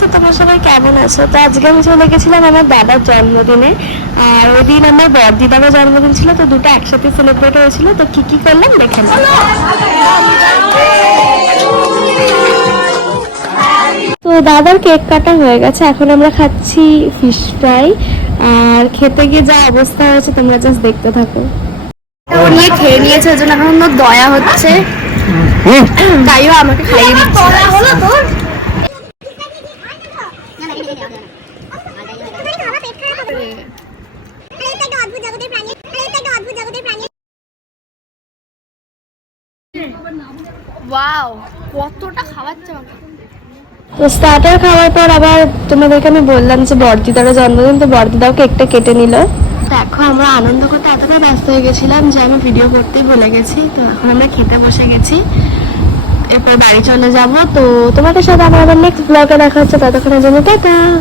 Guys, তোমরা সবাই কেমন আছো? তো আজকে আমি চলে গেছিলাম আমার দাদার জন্মদিনে। আর ওই দিন আমার বড়দিদারও জন্মদিন ছিল, তো দুটো একসাথে সেলিব্রেট হয়েছিল। তো কি করলাম দেখে নাও। তো দাদার কেক কাটা হয়ে গেছে, এখন আমরা খাচ্ছি ফিশ ফ্রাই। আর খেতে গিয়ে যা অবস্থা হয়েছে তোমরা জাস্ট দেখতে থাকো। ও নিয়ে খেয়ে নিয়েছে, ওই জন্য এখন ওর দয়া হচ্ছে, তাইও আমাকে খাইয়ে দিচ্ছে। তো স্টার্টার খাওয়ার পর আবার তোমাদেরকে আমি বললাম যে বড়দিদারও জন্মদিন, তো বড়দিদাও কেকটা কেটে নিল। দেখো আমরা আনন্দ করতে এতটা ব্যস্ত হয়ে গেছিলাম যে আমি ভিডিও করতেই ভুলে গেছি। তো এখন আমরা খেতে বসে গেছি, এরপর বাড়ি চলে যাব। তো তোমাদের সাথে আমার আবার নেক্সট ব্লগে দেখা হচ্ছে, ততক্ষণের জন্য টাটা।